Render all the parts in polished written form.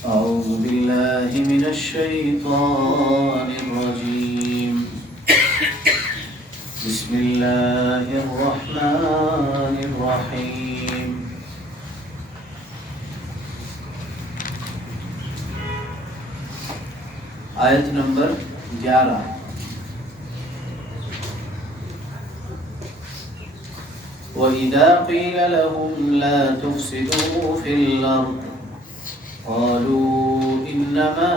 أعوذ بالله من الشيطان الرجيم. بسم الله الرحمن الرحيم. آیت نمبر 11. وَإِذَا قِيلَ لَهُمْ لَا تُفْسِدُوا فِي الْأَرْضِ قَالُوا إِنَّمَا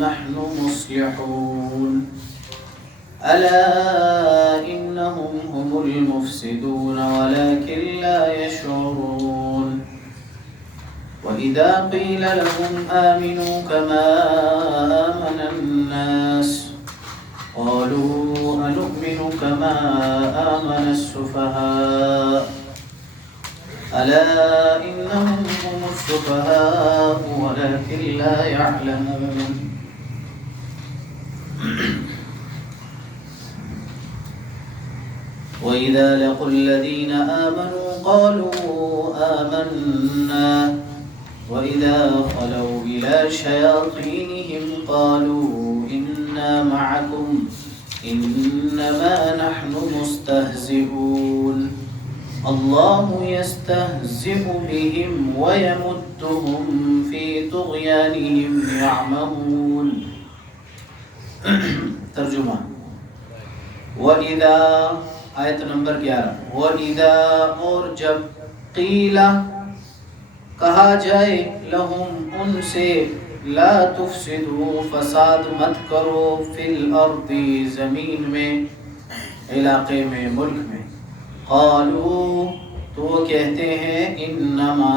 نَحْنُ مُصْلِحُونَ أَلَا إِنَّهُمْ هُمُ الْمُفْسِدُونَ وَلَكِنْ لَا يَشْعُرُونَ وَإِذَا قِيلَ لَهُمْ آمِنُوا كَمَا آمَنَ النَّاسُ قَالُوا أَنُؤْمِنُ كَمَا آمَنَ السُّفَهَاءُ أَلَا إِنَّهُمْ هُمُ السُّفَهَاءُ وَلَكِنْ لَا يَعْلَمُونَ وَإِذَا لَقُوا الَّذِينَ آمَنُوا قَالُوا آمَنَّا وَإِذَا خَلَوْا إِلَى شَيَاطِينِهِمْ قَالُوا إِنَّا مَعَكُمْ إِنَّمَا نَحْنُ مُسْتَهْزِئُونَ اللَّهُ يَسْتَهْزِئُ بِهِمْ وَيَمُدُّهُمْ فِي طُغْيَانِهِمْ يَعْمَهُونَ. ترجمہ. وَإِذَا آیت نمبر 11. وَإِذَا اور جب قِیلَ کہا جائے لہم ان سے لا تفسدوا فساد مت کرو فی الارض زمین میں علاقے میں ملک میں قالوا تو وہ کہتے ہیں انما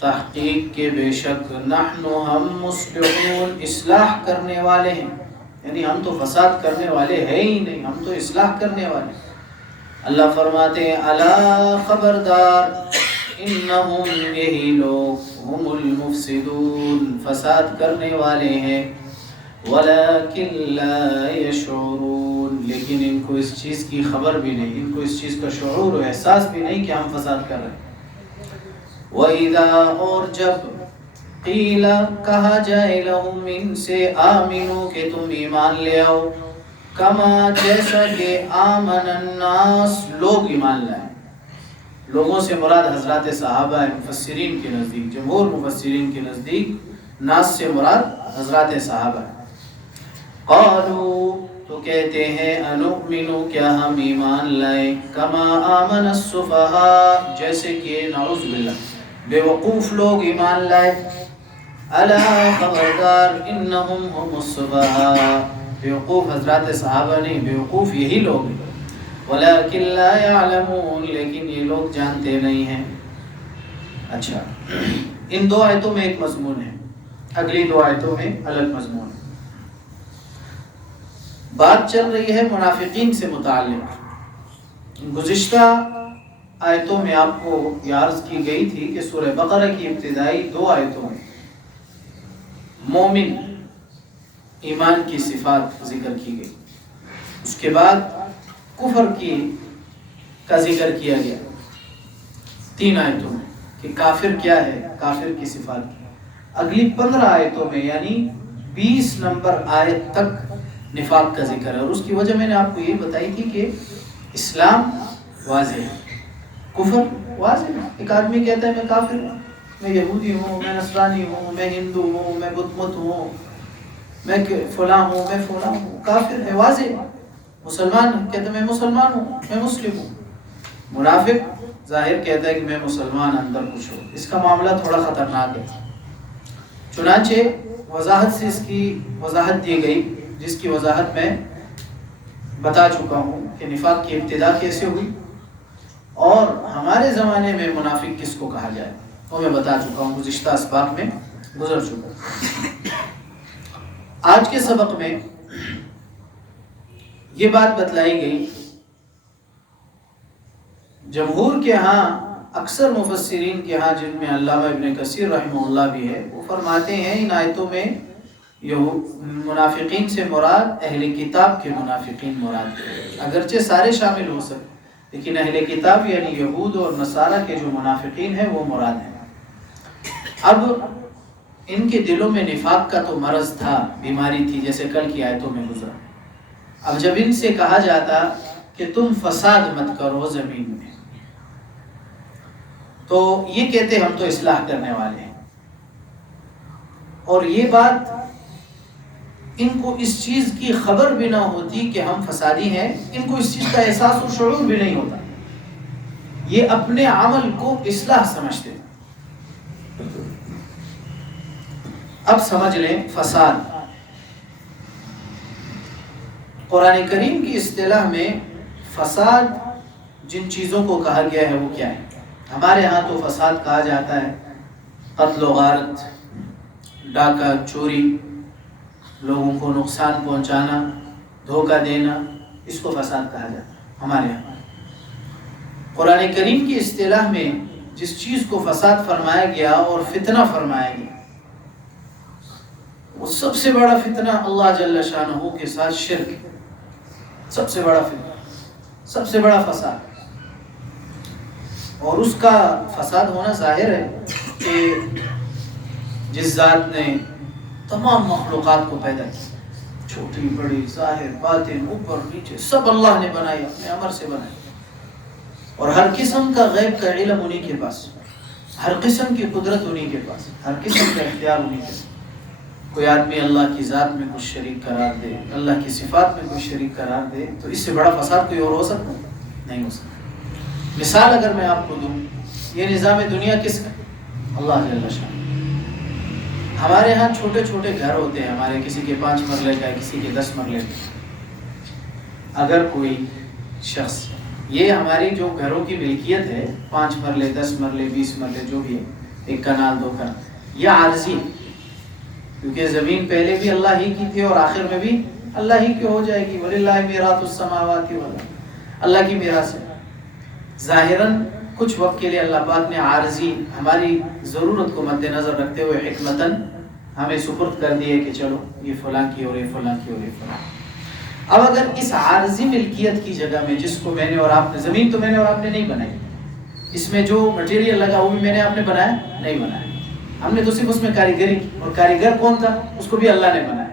تحقیق کے بے شک نحن ہم مصلحون اصلاح کرنے والے ہیں، یعنی ہم تو فساد کرنے والے ہیں ہی نہیں، ہم تو اصلاح کرنے والے. اللہ فرماتے ہیں الا خبردار انہم یہی لوگ ہم المفسدون فساد کرنے والے ہیں ولیکن لا یشعرون لیکن ان کو اس چیز کی خبر بھی نہیں، ان کو اس چیز کا شعور و احساس بھی نہیں کہ ہم فساد کر رہے ہیں. وَإِذَا اور جب قیل کہا جائے لہم ان سے آمنو کہ تم ایمان لے آؤ کما جیسا کہ آمن الناس لوگ ایمان لائیں. لوگوں سے مراد حضرات صحابہ مفسرین کے نزدیک، جمہور مفسرین کے نزدیک ناس سے مراد حضرات صحابہ. قالوا تو کہتے ہیں انؤمنو کیا ہم ایمان لائیں کما آمن السفہاء جیسے کہ نعوذ باللہ بے وقوف لوگ ایمان لائے. الا خبردار انہم ہم السفہاء بے وقوف حضرات صحابہ نہیں، بے وقوف یہی لوگ ہیں. ولیکن لا یعلمون لیکن یہ لوگ جانتے نہیں ہیں. اچھا، ان دو آیتوں میں ایک مضمون ہے، اگلی دو آیتوں میں الگ مضمون ہے. بات چل رہی ہے منافقین سے متعلق. گزشتہ آیتوں میں آپ کو یہ عرض کی گئی تھی کہ سورہ بقرہ کی ابتدائی دو آیتوں میں مومن ایمان کی صفات ذکر کی گئی، اس کے بعد کفر کا ذکر کیا گیا 3 آیتوں میں کہ کافر کیا ہے، کافر کی صفات. اگلی 15 آیتوں میں یعنی 20 نمبر آیت تک نفاق کا ذکر ہے. اور اس کی وجہ میں نے آپ کو یہ بتائی تھی کہ اسلام واضح ہے، کفر واضح ہے. ایک آدمی کہتا ہے میں کافر ہوں، میں یہودی ہوں، میں نصرانی ہوں، میں ہندو ہوں، میں بدھ مت ہوں، میں فلاں ہوں، میں فلاں ہوں، کافر ہے، واضح ہے. مسلمان کہتا ہے میں مسلمان ہوں، میں مسلم ہوں. منافق ظاہر کہتا ہے کہ میں مسلمان اندر کچھ ہوں. اس کا معاملہ تھوڑا خطرناک ہے. چنانچہ وضاحت سے اس کی وضاحت دی گئی، جس کی وضاحت میں بتا چکا ہوں کہ نفاق کی ابتدا کیسے ہوئی اور ہمارے زمانے میں منافق کس کو کہا جائے وہ میں بتا چکا ہوں، گزشتہ اسباق میں گزر چکا ہوں. آج کے سبق میں یہ بات بتلائی گئی، جمہور کے ہاں اکثر مفسرین کے ہاں جن میں علامہ ابن کثیر رحمہ اللہ بھی ہے، وہ فرماتے ہیں ان آیتوں میں منافقین سے مراد اہل کتاب کے منافقین مراد ہے. اگرچہ سارے شامل ہو سکتے لیکن اہل کتاب یعنی یہود اور نصارہ کے جو منافقین ہیں وہ مراد ہیں. اب ان کے دلوں میں نفاق کا تو مرض تھا، بیماری تھی، جیسے کل کی آیتوں میں گزرا۔ اب جب ان سے کہا جاتا کہ تم فساد مت کرو زمین میں، تو یہ کہتے ہم تو اصلاح کرنے والے ہیں، اور یہ بات ان کو اس چیز کی خبر بھی نہ ہوتی کہ ہم فسادی ہیں، ان کو اس چیز کا احساس و شعور بھی نہیں ہوتا، یہ اپنے عمل کو اصلاح سمجھتے ہیں۔ اب سمجھ لیں فساد قرآن کریم کی اصطلاح میں فساد جن چیزوں کو کہا گیا ہے وہ کیا ہے؟ ہمارے ہاں تو فساد کہا جاتا ہے قتل و غارت، ڈاکہ، چوری، لوگوں کو نقصان پہنچانا، دھوکہ دینا، اس کو فساد کہا جاتا ہے ہمارے یہاں۔ قرآن کریم کی اصطلاح میں جس چیز کو فساد فرمایا گیا اور فتنہ فرمایا گیا، وہ سب سے بڑا فتنہ اللہ جل شانہ کے ساتھ شرک، سب سے بڑا فتنہ، سب سے بڑا فساد۔ اور اس کا فساد ہونا ظاہر ہے کہ جس ذات نے تمام مخلوقات کو پیدا کیا، چھوٹی بڑی، ظاہر باطن، اوپر نیچے، سب اللہ نے بنایا، اپنے امر سے بنایا، اور ہر قسم کا غیب کا علم انہی کے پاس، ہر قسم کی قدرت انہی کے پاس، ہر قسم کا اختیار انہی کے پاس۔ کوئی آدمی اللہ کی ذات میں کچھ شریک قرار دے، اللہ کی صفات میں کچھ شریک قرار دے، تو اس سے بڑا فساد کوئی اور ہو سکتا ہے؟ نہیں ہو سکتا۔ مثال اگر میں آپ کو دوں، یہ نظام دنیا کس کا؟ اللہ جل شانہ۔ ہمارے ہاں چھوٹے چھوٹے گھر ہوتے ہیں، ہمارے کسی کے 5 مرلے کا ہے، کسی کے 10 مرلے کا۔ اگر کوئی شخص، یہ ہماری جو گھروں کی ملکیت ہے، 5 مرلے، 10 مرلے، 20 مرلے، جو بھی ہے، 1 کنال 2 کنال، یہ عارضی، کیونکہ زمین پہلے بھی اللہ ہی کی تھی اور آخر میں بھی اللہ ہی کی ہو جائے گی۔ وَلِلَّهِ مِيرَاثُ السَّمَاوَاتِ وَالْأَرْضِ، اللہ کی میراث ہے۔ ظاہراً کچھ وقت کے لیے اللہ پاک نے عارضی ہماری ضرورت کو مد نظر رکھتے ہوئے حکمتاً ہمیں سپرد کر دیے کہ چلو یہ فلاں کی اور یہ فلاں کی اور یہ فلاں۔ اب اگر اس عارضی ملکیت کی جگہ میں، جس کو میں نے اور آپ نے، زمین تو میں نے اور آپ نے نہیں بنائی، اس میں جو مٹیریل لگا وہ بھی میں نے آپ نے بنایا نہیں بنایا، ہم نے تو صرف اس میں کاریگری کی، اور کاریگر کون تھا؟ اس کو بھی اللہ نے بنایا،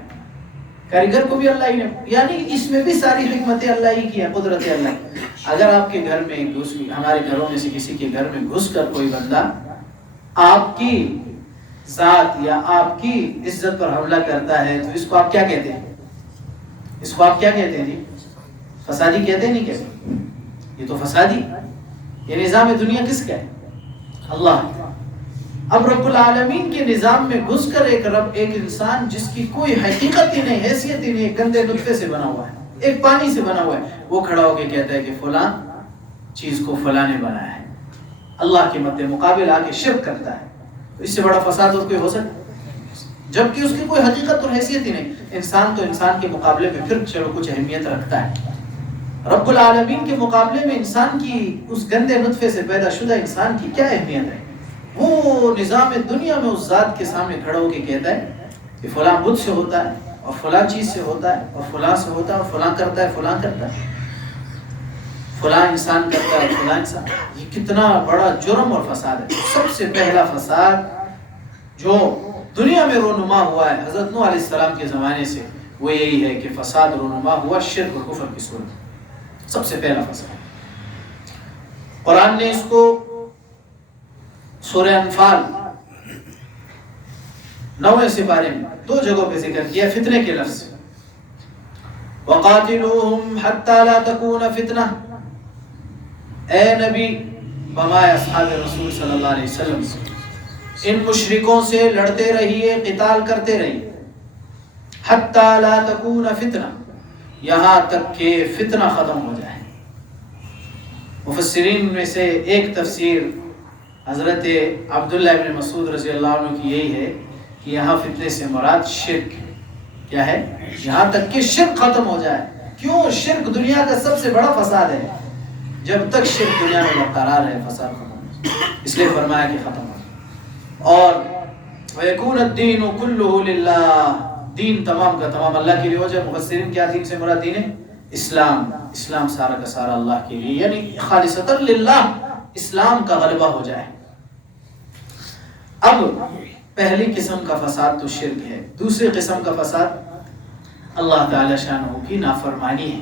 کاریگر کو بھی اللہ ہی نے، یعنی اس میں بھی ساری حکمتیں اللہ ہی کی ہیں، قدرت اللہ کی۔ اگر آپ کے گھر میں گھس، ہمارے گھروں میں سے کسی کے گھر میں گھس کر کوئی بندہ آپ کی ذات یا آپ کی عزت پر حملہ کرتا ہے، تو اس کو آپ کیا کہتے ہیں؟ اس کو آپ کیا کہتے ہیں جی؟ فسادی کہتے ہیں؟ نہیں کہتے؟ یہ تو فسادی، یہ نظام دنیا کس کا ہے؟ اللہ۔ اب رب العالمین کے نظام میں گھس کر ایک انسان جس کی کوئی حقیقت ہی نہیں، حیثیت ہی نہیں، ایک گندے نطفے سے بنا ہوا ہے، ایک پانی سے بنا ہوا ہے، وہ کھڑا ہو کے کہتا ہے کہ فلاں چیز کو فلاں نے بنایا ہے، اللہ کے مد مقابل آ کے شرک کرتا ہے، تو اس سے بڑا فساد اور کوئی ہو سکتا ہے؟ جبکہ اس کی کوئی حقیقت اور حیثیت ہی نہیں۔ انسان تو انسان کے مقابلے میں پھر چلو کچھ اہمیت رکھتا ہے، رب العالمین کے مقابلے میں انسان کی، اس گندے نطفے سے پیدا شدہ انسان کی کیا اہمیت ہے؟ وہ نظام دنیا میں اس ذات کے سامنے کھڑا ہو کے کہتا ہے کہ فلاں بدھ سے ہوتا ہے، اور فلاں چیز سے ہوتا ہے، اور فلاں سے ہوتا ہے، اور فلاں کرتا ہے، فلاں کرتا ہے، فلاں انسان کرتا ہے، فلاں انسان۔ یہ کتنا بڑا جرم اور فساد ہے۔ سب سے پہلا فساد جو دنیا میں رونما ہوا ہے حضرت نوح علیہ السلام کے زمانے سے، وہ یہی ہے کہ فساد رونما ہوا شرک اور کفر کی صورت، سب سے پہلا فساد۔ قرآن نے اس کو سورہ انفال 9ویں سپارے میں 2 جگہوں پہ ذکر کیا فتنے کے لفظ، وَقَاتِلُوهُمْ حَتَّى لَا تَكُونَ فِتْنَةٌ، اے نبی بمائے اصحاب رسول صلی اللہ علیہ وسلم، ان مشرکوں سے لڑتے رہیے، قتال کرتے رہیے، حَتَّى لَا تَكُونَ فِتْنَةٌ، یہاں تک کہ فتنہ ختم ہو جائے۔ مفسرین میں سے ایک تفسیر حضرت عبداللہ ابن مسعود رضی اللہ عنہ کی یہی ہے کہ یہاں فتنے سے مراد شرک کیا ہے؟ یہاں تک کہ شرک ختم ہو جائے۔ کیوں؟ شرک دنیا کا سب سے بڑا فساد ہے، جب تک شرک دنیا میں برقرار ہے فساد ختم ہو جائے، اس لیے فرمایا کہ ختم ہو جائے۔ اور وَيَكُونَ الدِّينُ كُلُّهُ لِلَّهِ، دین تمام کا تمام اللہ کے لیے ہو جائے۔ مفسرین کیا دین سے مراد دین ہے؟ اسلام، اسلام سارا کا سارا اللہ کے لیے، یعنی خالصتاً للہ اسلام کا غلبہ ہو جائے۔ اب پہلی قسم کا فساد تو شرک ہے. دوسری قسم کا فساد اللہ تعالی شانہ کی نافرمانی ہے.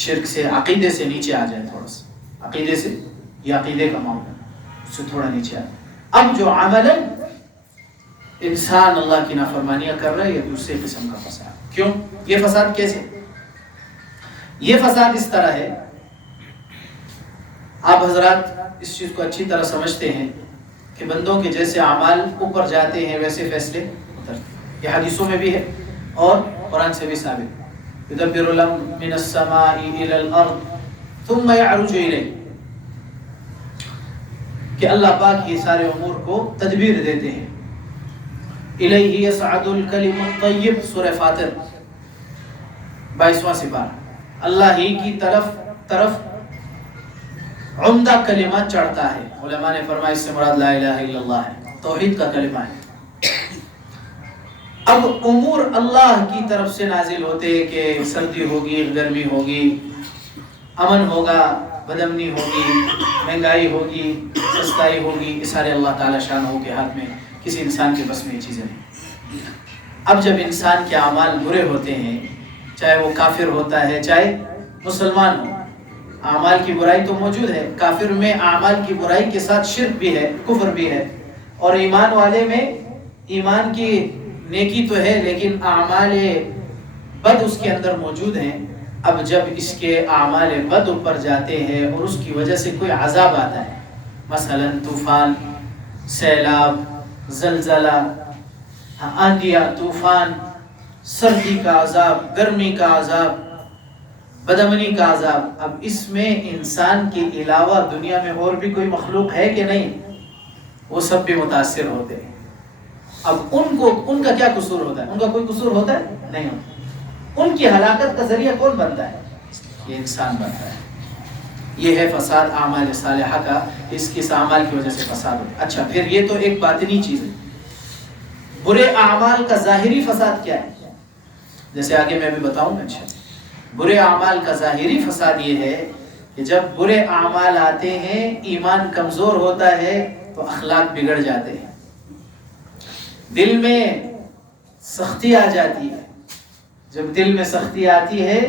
شرک سے عقیدے سے نیچے آ جائے، تھوڑا سا عقیدے سے، یہ عقیدے کا معاملہ اس سے تھوڑا نیچے آ جائے. اب جو عملاً انسان اللہ کی نافرمانیاں کر رہا ہے، یہ دوسری قسم کا فساد. کیوں؟ یہ فساد کیسے؟ یہ فساد اس طرح ہے، آپ حضرات اس چیز کو اچھی طرح سمجھتے ہیں کہ بندوں کے جیسے اعمال اوپر جاتے ہیں ویسے فیصلے اترتے ہیں. یہ حدیثوں میں بھی ہے اور قرآن سے بھی ثابت. يدبر الأمر من السماء إلى الأرض ثم يعرج إليه، کہ اللہ پاک یہ سارے امور کو تدبیر دیتے ہیں. إليه يصعد الكلم الطيب، سورہ فاطر 22واں سپارہ. اللہ ہی کی طرف عمدہ کلمہ چڑھتا ہے. علماء نے فرمایا اس سے مراد لا الہ الا اللہ ہے، توحید کا کلمہ ہے. اب امور اللہ کی طرف سے نازل ہوتے کہ سردی ہوگی، گرمی ہوگی، امن ہوگا، بدامنی ہوگی، مہنگائی ہوگی، سستائی ہوگی، یہ سارے اللہ تعالی شانہ کے ہاتھ میں، کسی انسان کے بس میں یہ چیزیں نہیں. اب جب انسان کے اعمال برے ہوتے ہیں، چاہے وہ کافر ہوتا ہے چاہے مسلمان ہو، اعمال کی برائی تو موجود ہے. کافر میں اعمال کی برائی کے ساتھ شرک بھی ہے، کفر بھی ہے، اور ایمان والے میں ایمان کی نیکی تو ہے لیکن اعمال بد اس کے اندر موجود ہیں. اب جب اس کے اعمال بد اوپر جاتے ہیں اور اس کی وجہ سے کوئی عذاب آتا ہے، مثلا طوفان، سیلاب، زلزلہ، آندھیاں، طوفان، سردی کا عذاب، گرمی کا عذاب، بدامنی کا عذاب. اب اس میں انسان کے علاوہ دنیا میں اور بھی کوئی مخلوق ہے کہ نہیں؟ وہ سب بھی متاثر ہوتے ہیں. اب ان کا کیا قصور ہوتا ہے؟ ان کا کوئی قصور ہوتا ہے؟ نہیں ہوتا. ان کی ہلاکت کا ذریعہ کون بنتا ہے؟ یہ انسان بنتا ہے. یہ ہے فساد اعمال صالحہ کا، اس اعمال کی وجہ سے فساد ہوتا ہے. اچھا، پھر یہ تو ایک باطنی چیز ہے. برے اعمال کا ظاہری فساد کیا ہے؟ جیسے آگے میں بھی بتاؤں گا. اچھا، برے اعمال کا ظاہری فساد یہ ہے کہ جب برے اعمال آتے ہیں، ایمان کمزور ہوتا ہے تو اخلاق بگڑ جاتے ہیں، دل میں سختی آ جاتی ہے. جب دل میں سختی آتی ہے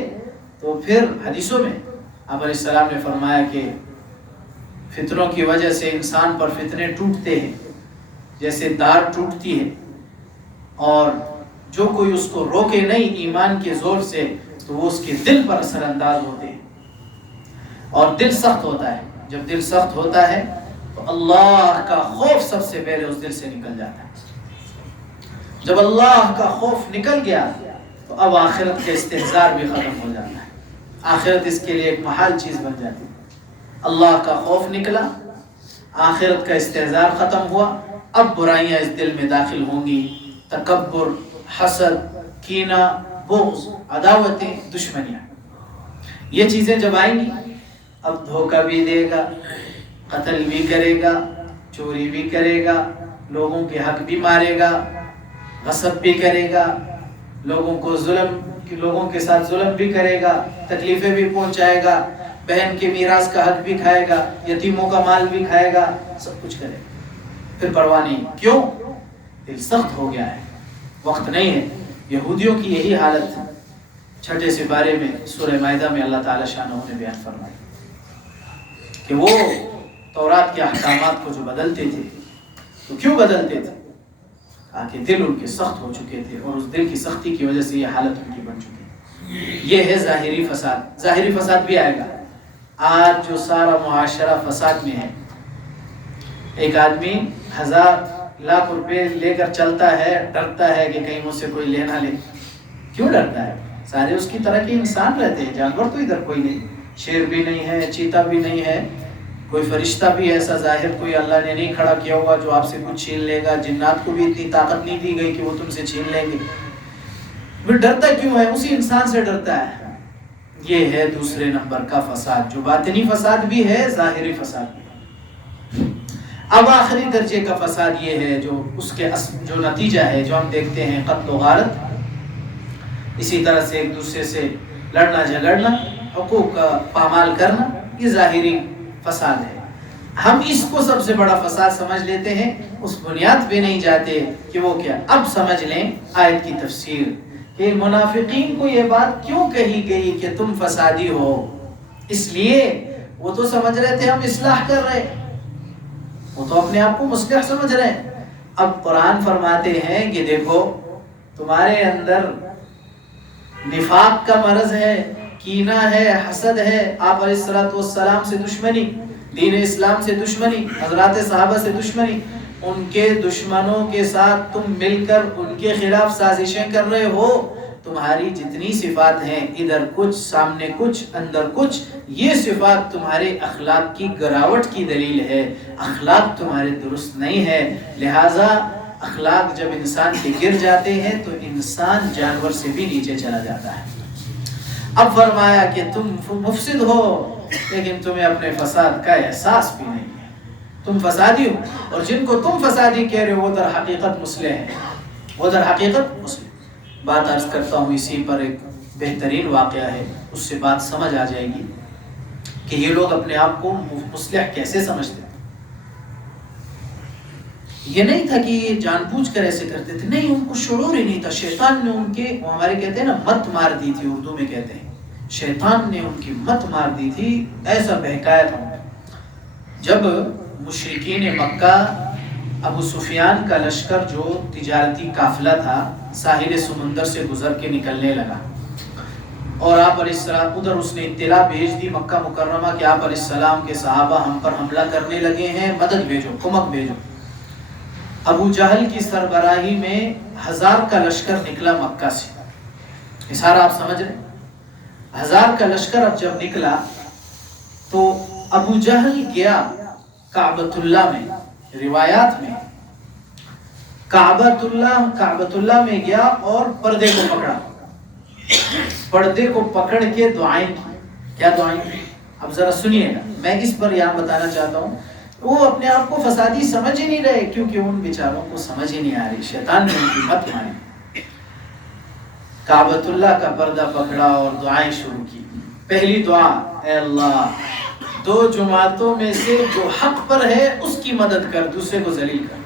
تو پھر حدیثوں میں آپ علیہ السلام نے فرمایا کہ فتنوں کی وجہ سے انسان پر فتنے ٹوٹتے ہیں جیسے تار ٹوٹتی ہے، اور جو کوئی اس کو روکے نہیں ایمان کے زور سے تو وہ اس کے دل پر اثر انداز ہوتے ہیں، اور دل سخت ہوتا ہے. جب دل سخت ہوتا ہے تو اللہ کا خوف سب سے پہلے اس دل سے نکل جاتا ہے. جب اللہ کا خوف نکل گیا تو اب آخرت کا استحضار بھی ختم ہو جاتا ہے. آخرت اس کے لیے ایک محال چیز بن جاتی ہے. اللہ کا خوف نکلا، آخرت کا استحضار ختم ہوا، اب برائیاں اس دل میں داخل ہوں گی. تکبر، حسد، کینہ، بغض، عداوتیں، دشمنیاں، یہ چیزیں جب آئیں گی اب دھوکہ بھی دے گا، قتل بھی کرے گا، چوری بھی کرے گا، لوگوں کے حق بھی مارے گا، غصب بھی کرے گا، لوگوں کے ساتھ ظلم بھی کرے گا، تکلیفیں بھی پہنچائے گا، بہن کے میراث کا حق بھی کھائے گا، یتیموں کا مال بھی کھائے گا، سب کچھ کرے گا. پھر پرواہ نہیں. کیوں؟ دل سخت ہو گیا ہے، وقت نہیں ہے. یہودیوں کی یہی حالت ہے. 6 سپارے میں سورہ مائدہ میں اللہ تعالی شانہ نے بیان فرمایا کہ وہ تورات کے احکامات کو جو بدلتے تھے تو کیوں بدلتے تھے؟ تاکہ دل ان کے سخت ہو چکے تھے، اور اس دل کی سختی کی وجہ سے یہ حالت ان کی بن چکی ہے. یہ ہے ظاہری فساد. ظاہری فساد بھی آئے گا. آج جو سارا معاشرہ فساد میں ہے، ایک آدمی 1000 لاکھ روپے لے کر چلتا ہے، ڈرتا ہے کہ کہیں مجھ سے کوئی لینا لے. کیوں ڈرتا ہے؟ سارے اس کی طرح کے انسان رہتے ہیں. جانور تو ادھر کوئی نہیں، شیر بھی نہیں ہے، چیتا بھی نہیں ہے، کوئی فرشتہ بھی ایسا ظاہر کوئی اللہ نے نہیں کھڑا کیا ہوا جو آپ سے کچھ چھین لے گا. جنات کو بھی اتنی طاقت نہیں دی گئی کہ وہ تم سے چھین لیں گے. پھر ڈرتا کیوں ہے؟ اسی انسان سے ڈرتا ہے. یہ ہے دوسرے نمبر کا فساد، جو باطنی فساد بھی ہے، ظاہری فساد بھی ہے. اب آخری درجے کا فساد یہ ہے جو اس کے جو نتیجہ ہے جو ہم دیکھتے ہیں، قتل و غارت، اسی طرح سے ایک دوسرے سے لڑنا جھگڑنا، حقوق کا پامال کرنا، یہ ظاہری فساد ہے. ہم اس کو سب سے بڑا فساد سمجھ لیتے ہیں، اس بنیاد پہ نہیں جاتے کہ وہ کیا۔ اب سمجھ لیں آیت کی تفسیر کہ منافقین کو یہ بات کیوں کہی گئی کہ تم فسادی ہو۔ اس لیے وہ تو سمجھ رہے تھے ہم اصلاح کر رہے، وہ تو اپنے آپ کو مصلح سمجھ رہے ہیں۔ اب قرآن فرماتے ہیں کہ دیکھو تمہارے اندر نفاق کا مرض ہے، کینہ ہے، حسد ہے، آپ علیہ السلام سے دشمنی، دین اسلام سے دشمنی، حضرات صحابہ سے دشمنی، ان کے دشمنوں کے ساتھ تم مل کر ان کے خلاف سازشیں کر رہے ہو۔ تمہاری جتنی صفات ہیں، ادھر کچھ سامنے کچھ اندر کچھ، یہ صفات تمہارے اخلاق کی گراوٹ کی دلیل ہے۔ اخلاق تمہارے درست نہیں ہے، لہٰذا اخلاق جب انسان کے گر جاتے ہیں تو انسان جانور سے بھی نیچے چلا جاتا ہے۔ اب فرمایا کہ تم مفسد ہو لیکن تمہیں اپنے فساد کا احساس بھی نہیں ہے، تم فسادی ہو، اور جن کو تم فسادی کہہ رہے ہو وہ در حقیقت مصلح ہیں، وہ در حقیقت مصلح۔ بات عرض کرتا ہوں، اسی پر ایک بہترین واقعہ ہے، اس سے بات سمجھ آ جائے گی کہ یہ لوگ اپنے آپ کو مصلح کیسے سمجھتے تھے۔ یہ نہیں تھا کہ یہ جان بوجھ کر ایسے کرتے تھے، نہیں، ان کو شعور ہی نہیں تھا۔ شیطان نے ان کے، وہ ہمارے کہتے ہیں نا، مت مار دی تھی، اردو میں کہتے ہیں، شیطان نے ان کی مت مار دی تھی، ایسا بہکایا تھا۔ جب مشرکین مکہ، ابو سفیان کا لشکر جو تجارتی قافلہ تھا ساحل سمندر سے گزر کے نکلنے لگا، اور آپ علیہ السلام ادھر اس نے اطلاع بھیج دی مکہ مکرمہ کہ آپ علیہ السلام کے صحابہ ہم پر حملہ کرنے لگے ہیں، مدد بھیجو، کمک بھیجو۔ ابو جہل کی سربراہی میں 1000 کا لشکر نکلا مکہ سے، اشارہ آپ سمجھ رہے ہیں؟ 1000 کا لشکر اب جب نکلا تو ابو جہل گیا کعبۃ اللہ میں، روایات میں کعبۃ اللہ میں گیا اور پردے کو پکڑا، پردے کو پکڑ کے دعائیں کی۔ کیا دعائیں کی؟ اب ذرا سنیے گا، میں اس پر یہاں بتانا چاہتا ہوں، وہ اپنے آپ کو فسادی سمجھ ہی نہیں رہے کیونکہ ان بیچاروں کو سمجھ ہی نہیں آ رہی، شیطان نے ان کی مت ماری۔ کعبۃ اللہ کا پردہ پکڑا اور دعائیں شروع کی۔ پہلی دعا، اے اللہ 2 جماعتوں میں سے جو حق پر ہے اس کی مدد کر، دوسرے کو ذلیل کر۔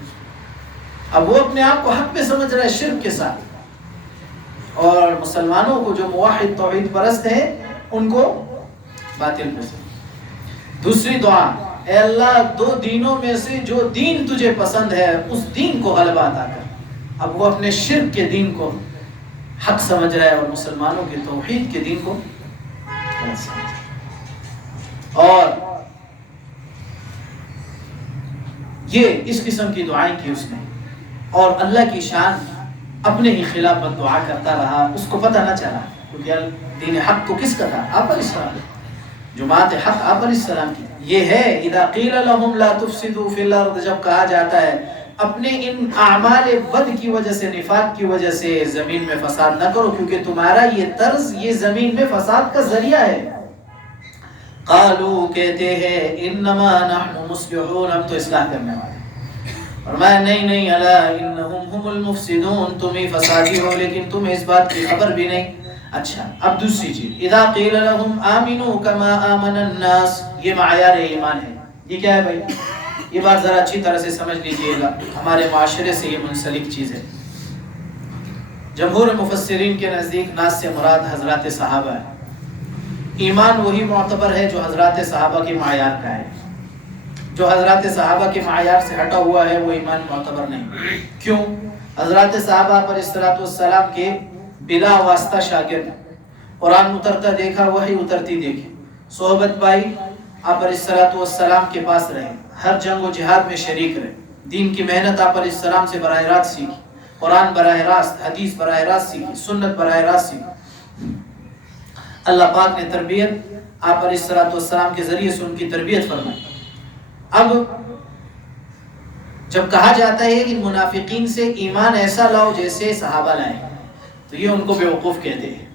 اب وہ اپنے آپ کو حق پہ سمجھ رہا ہے شرک کے ساتھ، اور مسلمانوں کو جو موحد توحید پرست ہیں ان کو باطل پہ سمجھ۔ دوسری دعا، اے اللہ 2 دینوں میں سے جو دین تجھے پسند ہے اس دین کو غلبہ عطا کر۔ اب وہ اپنے شرک کے دین کو حق سمجھ رہا ہے اور مسلمانوں کے توحید کے دین کو غلط سمجھ رہا ہے۔ اور یہ اس قسم کی دعائیں کی اس نے، اور اللہ کی شان اپنے ہی خلاف بد دعا کرتا رہا، اس کو پتہ نہ چلا، کیونکہ دین حق تو کس کا تھا؟ آپ علیہ السلام، جماعت حق آپ علیہ السلام کی۔ یہ ہے اذا قیل لهم لا تفسدوا فی الارض، جب کہا جاتا ہے اپنے ان اعمال بد کی وجہ سے، نفاق کی وجہ سے زمین میں فساد نہ کرو، کیونکہ تمہارا یہ طرز یہ زمین میں فساد کا ذریعہ ہے۔ قالوا، کہتے ہیں، انما نحن مصلحون، ہم تو اصلاح کرنے والے۔ فرمایا نہیں الا انہم هم المفسدون، تم ہی فسادی ہو لیکن تمہیں اس بات کی خبر بھی نہیں۔ اچھا، اب دوسری چیز، اذا قیل لهم آمنوا كما آمن الناس، یہ معیار ایمان ہے۔ یہ کیا ہے بھائی؟ یہ بات ذرا اچھی طرح سے سمجھ لیجئے گا، ہمارے معاشرے سے یہ منسلک چیز ہے۔ جمہور مفسرین کے نزدیک ناس سے مراد حضرات صحابہ ہے۔ ایمان وہی معتبر ہے جو حضرات صحابہ کے معیار کا ہے، جو حضرات صحابہ کے معیار سے ہٹا ہوا ہے وہ ایمان معتبر نہیں۔ کیوں؟ حضرات صحابہ پر السلام کے بلا واسطہ شاگرد، قرآن اترتا دیکھا، وحی اترتی دیکھی، صحبت پائی، آپ علیہ السلام کے پاس رہے، ہر جنگ و جہاد میں شریک رہے، دین کی محنت آپ علیہ السلام سے براہ راست سیکھی، قرآن براہ راست، حدیث براہ راست سیکھی، سنت براہ راست سیکھی۔ اللہ پاک نے تربیت آپ علیہ السلام کے ذریعے سے ان کی تربیت فرمائی۔ اب جب کہا جاتا ہے کہ منافقین سے ایمان ایسا لاؤ جیسے صحابہ لائیں، تو یہ ان کو بیوقوف کہتے ہیں،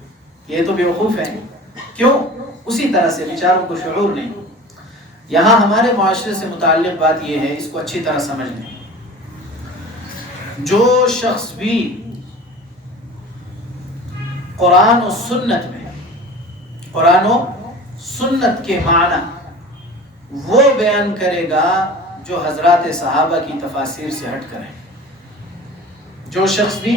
یہ تو بیوقوف ہیں۔ کیوں؟ اسی طرح سے بیچاروں کو شعور نہیں۔ یہاں ہمارے معاشرے سے متعلق بات یہ ہے، اس کو اچھی طرح سمجھ لیں، جو شخص بھی قرآن و سنت کے معنی وہ بیان کرے گا جو حضرات صحابہ کی تفاسیر سے ہٹ کر ہے۔ جو شخص بھی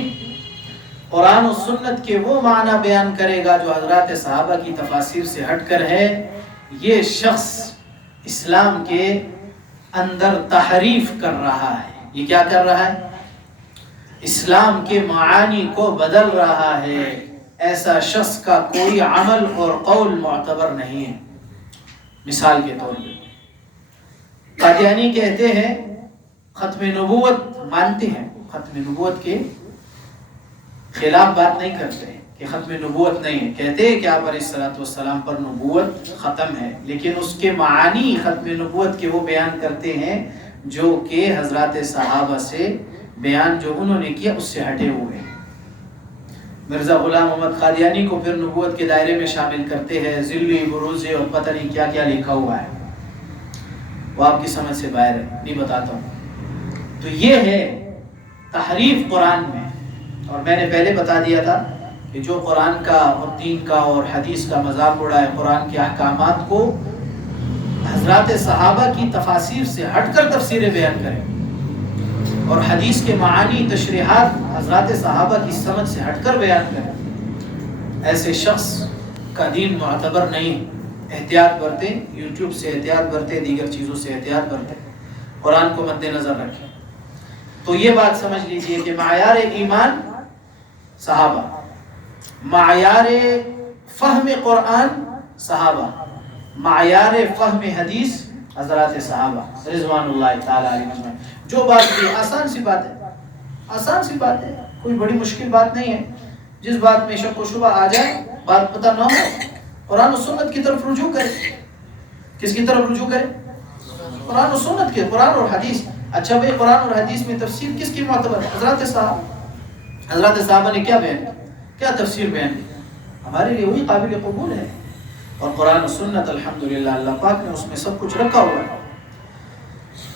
قرآن و سنت کے وہ معنی بیان کرے گا جو حضرات صحابہ کی تفاسیر سے ہٹ کر ہے، یہ شخص اسلام کے اندر تحریف کر رہا ہے۔ یہ کیا کر رہا ہے؟ اسلام کے معانی کو بدل رہا ہے۔ ایسا شخص کا کوئی عمل اور قول معتبر نہیں ہے۔ مثال کے طور پہ قادیانی کہتے ہیں ختم نبوت مانتے ہیں، ختم نبوت کے خلاف بات نہیں کرتے کہ ختم نبوت نہیں ہے، کہتے ہیں کہ آپ علیہ الصلوۃ والسلام پر نبوت ختم ہے، لیکن اس کے معانی ختم نبوت کے وہ بیان کرتے ہیں جو کہ حضرات صحابہ سے بیان جو انہوں نے کیا اس سے ہٹے ہوئے ہیں۔ مرزا غلام محمد قادیانی کو پھر نبوت کے دائرے میں شامل کرتے ہیں، ذلی بروزے اور پتہ نہیں کیا کیا لکھا ہوا ہے، وہ آپ کی سمجھ سے باہر ہے، نہیں بتاتا ہوں۔ تو یہ ہے تحریف قرآن میں، اور میں نے پہلے بتا دیا تھا کہ جو قرآن کا اور دین کا اور حدیث کا مذاق اڑائے، قرآن کے احکامات کو حضرات صحابہ کی تفاسیر سے ہٹ کر تفسیریں بیان کرے اور حدیث کے معانی تشریحات حضرات صحابہ کی سمجھ سے ہٹ کر بیان کرے، ایسے شخص کا دین معتبر نہیں۔ احتیاط برتیں، یوٹیوب سے احتیاط برتیں، دیگر چیزوں سے احتیاط برتیں، قرآن کو مد نظر رکھیں۔ تو یہ بات سمجھ لیجئے کہ معیار ایمان صحابہ، معیار فہم قرآن صحابہ، معیار فہم حدیث حضرات صحابہ رضوان اللہ تعالی علیہم۔ جو بات کی آسان سی بات ہے، آسان سی بات ہے، کوئی بڑی مشکل بات نہیں ہے۔ جس بات میں شک و شبہ آ جائے، بات پتہ نہ ہو، قرآن و سنت کی طرف رجوع کرے۔ کس کی طرف رجوع کرے؟ قرآن و سنت کے، قرآن اور حدیث۔ اچھا بھائی، قرآن اور حدیث میں تفسیر کس کی معتبر ہے؟ حضرات صحابہ۔ حضرات صحابہ نے کیا بیان کیا، کیا تفسیر بیان کی، ہمارے لیے وہی قابل قبول ہے۔ اور قرآن و سنت الحمدللہ اللہ پاک نے اس میں سب کچھ رکھا ہوا ہے۔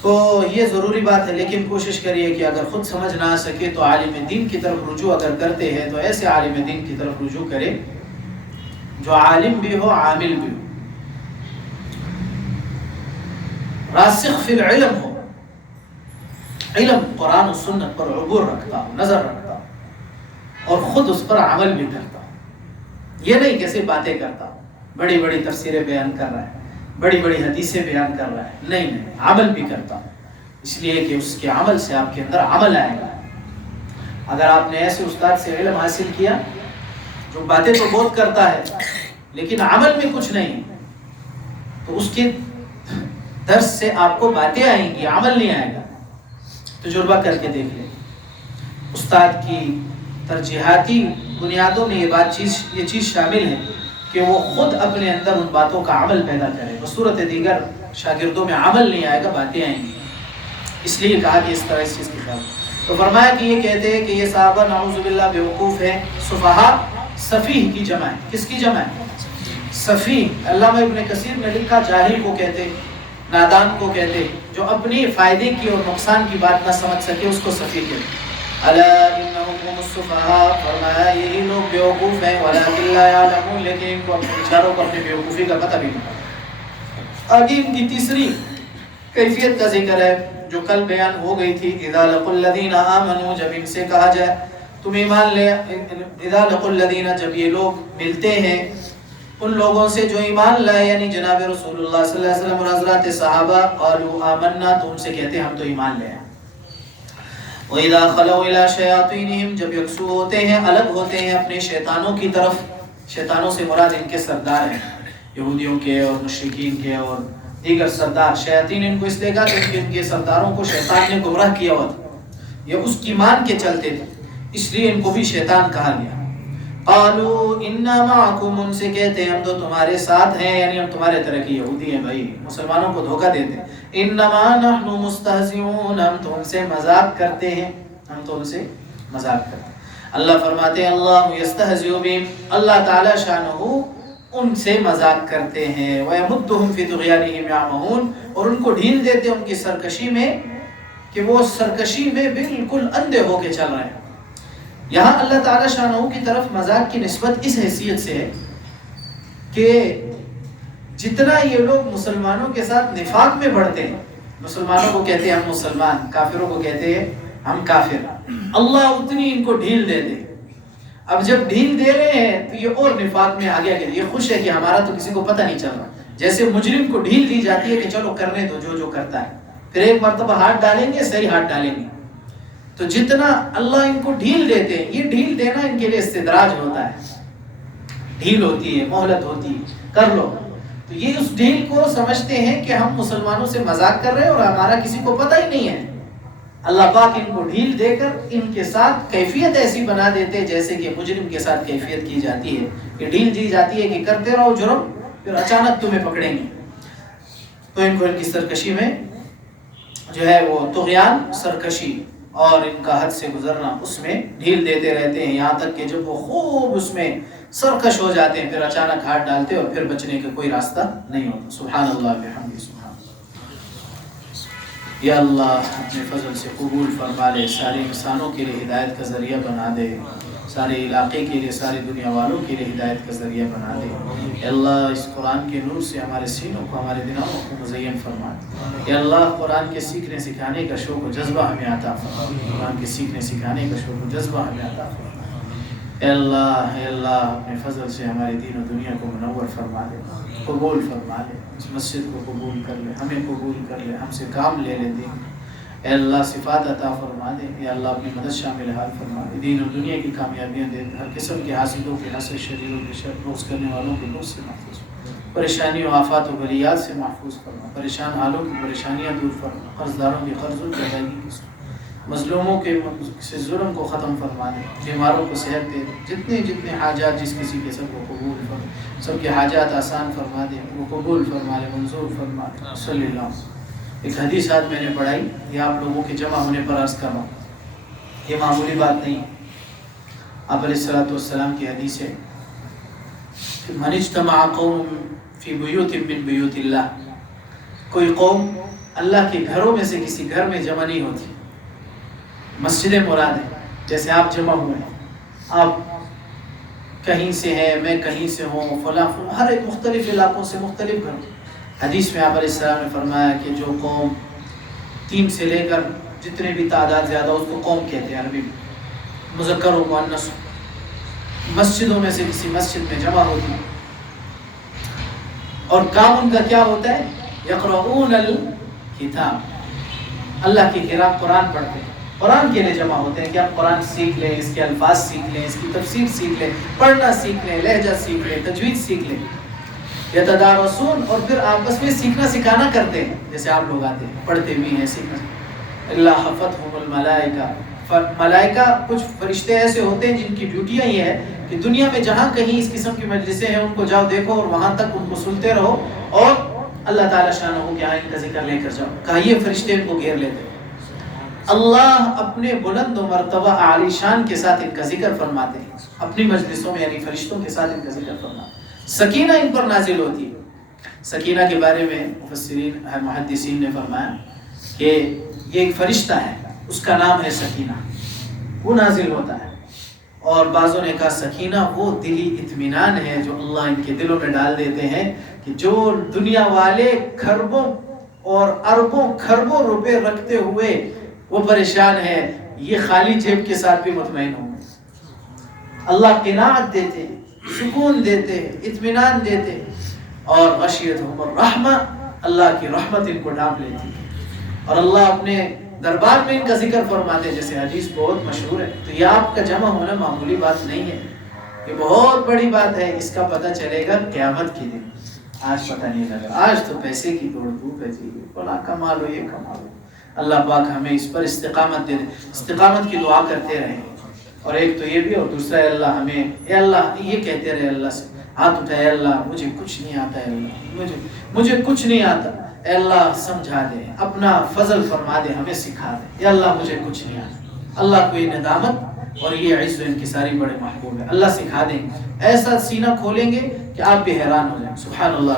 تو یہ ضروری بات ہے، لیکن کوشش کریے کہ اگر خود سمجھ نہ آ سکے تو عالم دین کی طرف رجوع اگر کرتے ہیں تو ایسے عالم دین کی طرف رجوع کرے جو عالم بھی ہو، عامل بھی ہو، راسخ فی العلم ہو، علم قرآن و سنت پر عبور رکھتا ہو، نظر رکھتا ہو اور خود اس پر عمل بھی کرتا ہو۔ یہ نہیں کیسے باتیں کرتا ہو، بڑی بڑی تفسیریں بیان کر رہا ہے، بڑی بڑی حدیثیں بیان کر رہا ہے، نہیں نہیں، عمل بھی کرتا ہوں، اس لیے کہ اس کے عمل سے آپ کے اندر عمل آئے گا۔ اگر آپ نے ایسے استاد سے علم حاصل کیا جو باتیں تو بہت کرتا ہے لیکن عمل میں کچھ نہیں، تو اس کے درس سے آپ کو باتیں آئیں گی، عمل نہیں آئے گا۔ تجربہ کر کے دیکھ لیں، استاد کی ترجیحاتی بنیادوں میں یہ چیز شامل ہے کہ وہ خود اپنے اندر ان باتوں کا عمل پیدا کرے، بصورت دیگر شاگردوں میں عمل نہیں آئے گا، باتیں آئیں گی۔ اس لیے کہا کہ اس طرح اس چیز کی خیال۔ تو فرمایا کہ یہ کہتے ہیں کہ یہ صحابہ نعوذ باللہ بیوقوف ہے۔ صفحاء سفیہ کی جمع ہے، کس کی جمع ہے؟ سفیہ۔ علامہ ابن کثیر نے لکھا جاہل کو کہتے، نادان کو کہتے، جو اپنی فائدے کی اور نقصان کی بات نہ سمجھ سکے اس کو سفیہ کہتے۔ الا انہم هم السفہاء، فرمایا یہی لوگ بیوقوف ہیں، ولکن لا یعلمون، لیکن ان کو اپنے بیچاروں کو اپنی بیوقوفی کا پتہ بھی نہیں۔ آگے ان کی تیسری کیفیت کا ذکر ہے جو کل بیان ہو گئی تھی، اذا لقوا الذین آمنوا، جب ان سے کہا جائے تم ایمان لے، اذا لقوا الذین، جب یہ لوگ ملتے ہیں ان لوگوں سے جو ایمان لائے، یعنی جناب رسول اللہ صلی اللہ علیہ وسلم اور حضرات صحابہ، قالوا آمنا، تو ان سے کہتے ہیں ہم تو ایمان لے آئے۔ وَإِذَا خَلَوْا إِلَىٰ شَيَاطِينِهِمْ، جب یکسو ہوتے ہیں، الگ ہوتے ہیں اپنے شیطانوں کی طرف، شیطانوں سے مراد ان کے سردار ہیں، یہودیوں کے اور مشرکین کے اور دیگر سردار۔ شیاطین ان کو اس لیے کہا کہ ان کے سرداروں کو شیطان نے گمراہ کیا ہوا تھا، یہ اس کی مان کے چلتے تھے، اس لیے ان کو بھی شیطان کہا گیا۔ قالوا انا معکم، ان سے کہتے ہیں ہم تو تمہارے ساتھ ہیں، یعنی ہم تمہارے طرح کی یہودی ہیں بھائی، مسلمانوں کو دھوکہ دیتے ہیں۔ انما نحن مستہزئون، ہم تو ان سے مذاق کرتے ہیں، ہم تو ان سے مذاق کرتے ہیں۔ اللہ فرماتے ہیں اللہ یستہزئ بہم، اللہ تعالی شانہ ان سے مذاق کرتے ہیں، ویمدہم فی طغیانہم یعمہون، اور ان کو ڈھیل دیتے ہیں ان کی سرکشی میں کہ وہ سرکشی میں بالکل اندھے ہو کے چل رہے ہیں۔ یہاں اللہ تعالی شانہ کی طرف مذاق کی نسبت اس حیثیت سے ہے کہ جتنا یہ لوگ مسلمانوں کے ساتھ نفاق میں بڑھتے ہیں، مسلمانوں کو کہتے ہیں ہم مسلمان، کافروں کو کہتے ہیں ہم کافر، اللہ اتنی ان کو ڈھیل دے دے۔ اب جب ڈھیل دے رہے ہیں تو یہ اور نفاق میں آگے آگے، یہ خوش ہے کہ ہمارا تو کسی کو پتہ نہیں چل رہا، جیسے مجرم کو ڈھیل دی جاتی ہے کہ چلو کرنے دو جو جو کرتا ہے، پھر ایک مرتبہ ہاتھ ڈالیں گے، صحیح ہاتھ ڈالیں گے۔ تو جتنا اللہ ان کو ڈھیل دیتے ہیں، یہ ڈھیل دینا ان کے لیے استدراج ہوتا ہے، ڈھیل ہوتی ہے، مہلت ہوتی ہے، کر لو۔ تو یہ اس ڈھیل کو سمجھتے ہیں کہ ہم مسلمانوں سے مذاق کر رہے ہیں اور ہمارا کسی کو پتہ ہی نہیں ہے۔ اللہ پاک ان کو ڈھیل دے کر ان کے ساتھ کیفیت ایسی بنا دیتے جیسے کہ مجرم کے ساتھ کیفیت کی جاتی ہے، کہ ڈھیل دی جاتی ہے کہ کرتے رہو جرم، پھر اچانک تمہیں پکڑیں گے۔ تو ان کو ان کی سرکشی میں جو ہے وہ طغیان، سرکشی اور ان کا حد سے گزرنا، اس میں ڈھیل دیتے رہتے ہیں، یہاں تک کہ جب وہ خوب اس میں سرکش ہو جاتے ہیں، پھر اچانک ہاتھ ڈالتے اور پھر بچنے کا کوئی راستہ نہیں ہوتا۔ سبحان اللہ بحمدہ، سبحان اللہ۔ یا اللہ اپنے فضل سے قبول فرما لے، سارے انسانوں کے لیے ہدایت کا ذریعہ بنا دے، سارے علاقے کے لیے، ساری دنیا والوں کے لیے ہدایت کا ذریعہ بنا دے۔ یا اللہ اس قرآن کے نور سے ہمارے سینوں کو، ہمارے دلوں کو مزین فرما دے۔ یا اللہ قرآن کے سیکھنے سکھانے کا شوق و جذبہ ہمیں عطا فرما، قرآن کے سیکھنے سکھانے کا شوق و جذبہ ہمیں عطا فرما۔ اے اللہ اپنے فضل سے ہمارے دین و دنیا کو منور فرما دے، قبول فرما لے، اس مسجد کو قبول کر لے، ہمیں قبول کر لے، ہم سے کام لے لے دین۔ اے اللہ صفات عطا فرما دے، اے اللہ اپنی مدد شامل حال فرما دے، دین و دنیا کی کامیابیاں دے، ہر قسم کے حاسدوں کے حسد، شریروں کے شر، بغض کرنے والوں کے بغض سے محفوظ، پریشانی و آفات و بلیات سے محفوظ فرما، پریشان حالوں کی پریشانیاں دور فرما، قرض داروں کی قرضوں کی ادائیگی کی، مظلوموں کے سے ظلم کو ختم فرما دے، بیماروں کو صحت دے، جتنے حاجات جس کسی کے سب کو قبول فرما، سب کے حاجات آسان فرما دے، وہ قبول فرما لے، منظور فرما دے۔ صلی اللہ علیہ وسلم۔ ایک حدیث آج میں نے پڑھائی، یہ آپ لوگوں کے جمع ہونے پر عرض کر رہا ہوں، یہ معمولی بات نہیں۔ آپ علیہ الصلوۃ والسلام کی حدیث ہے کہ من اجتمع قوم فی بیوت من بیوت اللہ، کوئی قوم اللہ کے گھروں میں سے کسی گھر میں جمع نہیں ہوتی، مسجد مراد ہے، جیسے آپ جمع ہوئے ہیں، آپ کہیں سے ہیں، میں کہیں سے ہوں، فلاں ہر ایک مختلف علاقوں سے مختلف گھر۔ حدیث میں آپ علیہ السلام نے فرمایا کہ جو قوم 3 سے لے کر جتنے بھی تعداد زیادہ، اس کو قوم کہتے ہیں عربی میں، مذکر و مؤنث، مسجدوں میں سے کسی مسجد میں جمع ہوتی ہیں، اور کام ان کا کیا ہوتا ہے؟ یقرؤون الکتاب، اللہ کی کتاب قرآن پڑھتے ہیں، قرآن کے لیے جمع ہوتے ہیں کہ آپ قرآن سیکھ لیں، اس کے الفاظ سیکھ لیں، اس کی تفسیر سیکھ لیں، پڑھنا سیکھ لیں، لہجہ سیکھ لیں، تجوید سیکھ لیں۔ یتدارسون، اور پھر آپس میں سیکھنا سکھانا کرتے ہیں، جیسے آپ لوگ آتے ہیں، پڑھتے بھی ہیں، سیکھنا۔ اللہ حفتہم الملائکہ، ملائکہ کچھ فرشتے ایسے ہوتے ہیں جن کی ڈیوٹیاں یہ ہے کہ دنیا میں جہاں کہیں اس قسم کی مجلسیں ہیں ان کو جاؤ دیکھو، اور وہاں تک ان کو سنتے رہو، اور اللہ تعالیٰ شانہ کے ان کا ذکر لے کر جاؤ۔ کہا یہ فرشتے ان کو گھیر لیتے ہیں۔ اللہ اپنے بلند و مرتبہ عالی شان کے ساتھ ان کا ذکر فرماتے ہیں، اپنی مجلسوں میں، یعنی فرشتوں کے ساتھ ان کا ذکر فرماتے ہیں۔ سکینہ ان پر نازل ہوتی ہے۔ سکینہ کے بارے میں مفسرین محدثین نے فرمایا کہ یہ ایک فرشتہ ہے، اس کا نام ہے سکینہ، وہ نازل ہوتا ہے۔ اور بعضوں نے کہا سکینہ وہ دلی اطمینان ہے جو اللہ ان کے دلوں میں ڈال دیتے ہیں کہ جو دنیا والے کھربوں اور اربوں کھربوں روپے رکھتے ہوئے وہ پریشان ہے، یہ خالی جیب کے ساتھ بھی مطمئن ہوں۔ اللہ قناعت دیتے، سکون دیتے، اطمینان دیتے، اور غشیتہم الرحمہ، اللہ کی رحمت ان کو ڈھانپ لیتی ہے، اور اللہ اپنے دربار میں ان کا ذکر فرماتے ہیں، جیسے حدیث بہت مشہور ہے۔ تو یہ آپ کا جمع ہونا معمولی بات نہیں ہے، یہ بہت بڑی بات ہے، اس کا پتہ چلے گا قیامت کے دن۔ آج پتہ نہیں لگا، آج تو پیسے کی دوڑ دھوپ ہے جی، فلاں کما لو، یہ کما لو۔ اللہ پاک ہمیں اس پر استقامت دے دے، استقامت کی دعا کرتے رہیں۔ اور ایک تو یہ بھی، اور دوسرا اے اللہ ہمیں، اے اللہ یہ کہتے رہے اللہ سے، ہاتھ اٹھائے، اے اللہ مجھے کچھ نہیں آتا، اے اللہ مجھے کچھ نہیں آتا، اے اللہ سمجھا دے، اپنا فضل فرما دے، ہمیں سکھا دے، اے اللہ مجھے کچھ نہیں آتا۔ اللہ کو یہ ندامت اور یہ عز و انکساری بڑے محبوب ہے، اللہ سکھا دیں، ایسا سینہ کھولیں گے کہ آپ بھی حیران ہو جائیں۔ سبحان اللہ۔